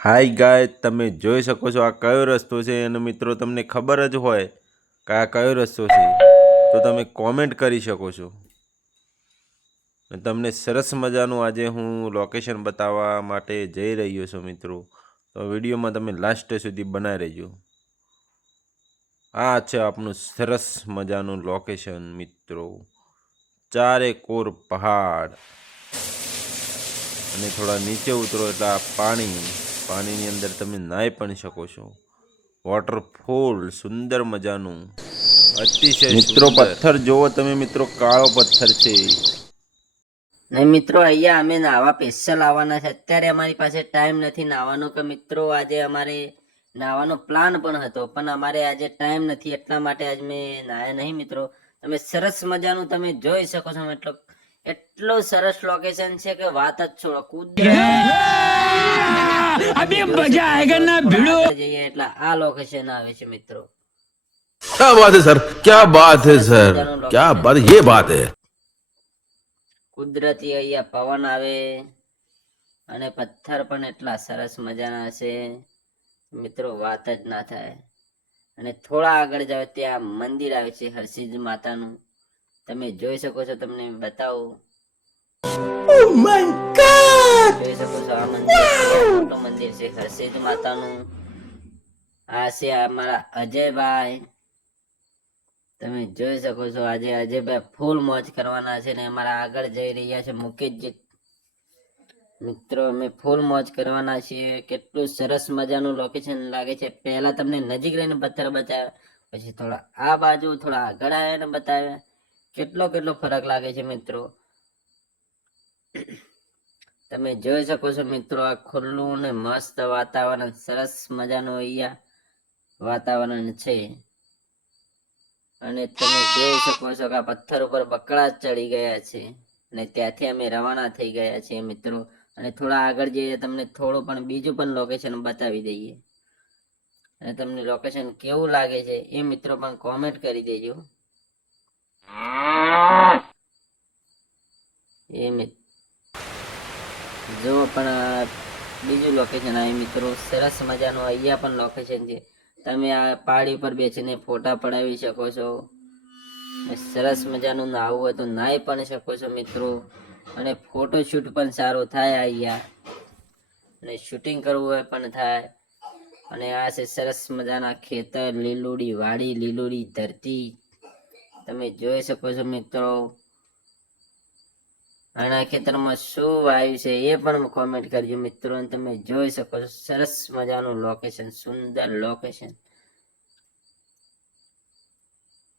હાય ગાય, તમે જોઈ શકો છો આ કયો રસ્તો છે અને મિત્રો તમને ખબર જ હોય કે આ કયો રસ્તો છે તો તમે કોમેન્ટ કરી શકો છો. તમને સરસ મજાનું આજે હું લોકેશન બતાવવા માટે જઈ રહ્યો છું મિત્રો. તો વિડીયોમાં તમે લાસ્ટ સુધી બનાવી રહેજો. આ છે આપણું સરસ મજાનું લોકેશન મિત્રો. ચારે કોર પહાડ અને થોડા નીચે ઉતરો એટલે આ પાણીની અંદર તમે નાહી પણ શકો છો. વોટરફોલ સુંદર મજાનું, અતિશય મિત્રો. પથ્થર જોવો તમે મિત્રો, કાળો પથ્થર છે. ને મિત્રો અહીંયા અમે નાવા સ્પેશિયલ આવવાના છે. અત્યારે અમારી પાસે ટાઈમ નથી નાવાનો કે મિત્રો આજે અમારે નાવાનો પ્લાન પણ હતો, પણ અમારે આજે ટાઈમ નથી, એટલા માટે આજ મેં નાયા નહીં મિત્રો. તમે સરસ મજાનું તમે જોઈ શકો છો. મતલબ એટલું સરસ લોકેશન છે કે વાત જ છોડો. જઈએ એટલે આ લોકેશન આવે છે મિત્રો. क्या बात है सर, क्या बात है सर, क्या बात, ये बात है. કુદરતી અહીંયા પવન આવે અને પથ્થર પણ એટલા સરસ મજાના છે મિત્રો, વાત જ ના થાય. અને થોડા આગળ જાવ ત્યાં મંદિર આવે છે હરસિદ્ધ માતાનું. તમે જોઈ શકો છો, તમને બતાવું. જોઈ શકો છો આ મોટું મંદિર છે હરસિદ્ધ માતાનું. આ છે અમારા અજયભાઈ. તમે જોઈ શકો છો આજે અજયભાઈ ફૂલ મોજ કરવાના છે ને અમારા આગળ જઈ રહ્યા છે મુકેશજી. મિત્રો અમે ફૂલ મોજ કરવાના છીએ. કેટલું સરસ મજાનું લોકેશન લાગે છે. પહેલા તમને નજીક રહીને પથ્થર બતાવ્યા, પછી થોડા આ બાજુ થોડા આગળ આવ્યા ને બતાવ્યા. કેટલો ફરક લાગે છે મિત્રો. તમે જોઈ શકો છો મિત્રો, આ ખુલ્લું ને મસ્ત વાતાવરણ, સરસ મજાનું અહીંયા વાતાવરણ છે. અને તમે જોઈ શકો છો કે આ પથ્થર ઉપર બકડા ચડી ગયા છે અને ત્યાંથી અમે રવાના થઈ ગયા છીએ મિત્રો. અને થોડા આગળ જઈએ તમને થોડું પણ બીજું પણ લોકેશન બતાવી દઈએ. અને તમને લોકેશન કેવું લાગે છે એ મિત્રો પણ કોમેન્ટ કરી દેજો. જો પણ બીજું લોકેશન આવે મિત્રો, સરસ મજાનું અહીંયા પણ લોકેશન છે. તમે આ પહાડી પર બેસીને ફોટા પડાવી શકો છો. સરસ મજાનું નાવું હોય તો નાહી પણ શકો છો મિત્રો. અને ફોટોશૂટ પણ સારું થાય અહીંયા, અને શૂટિંગ કરવું હોય પણ થાય. અને આ છે સરસ મજાના ખેતર, લીલુડી વાડી, લીલુડી ધરતી. તમે જોઈ શકો છો મિત્રો. આના ખેતરમાં શું વાયુ છે એ પણ કોમેન્ટ કરજો મિત્રો. તમે જોઈ શકો છો સરસ મજાનું લોકેશન, સુંદર લોકેશન.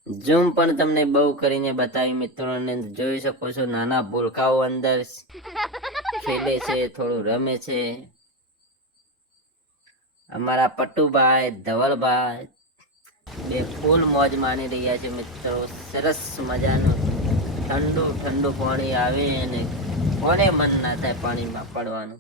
ઝૂમ પણ તમને બહુ કરીને બતાવી મિત્રો. અને જોઈ શકો છો નાના ભૂલકાઓ અંદર ખેલે છે, થોડું રમે છે. અમારા પટ્ટુભાઈ, ધવલભાઈ બે ફૂલ મોજ માણી રહ્યા છે મિત્રો. સરસ મજાનું ઠંડુ પાણી આવે અને કોને મન ના થાય પાણીમાં પડવાનું.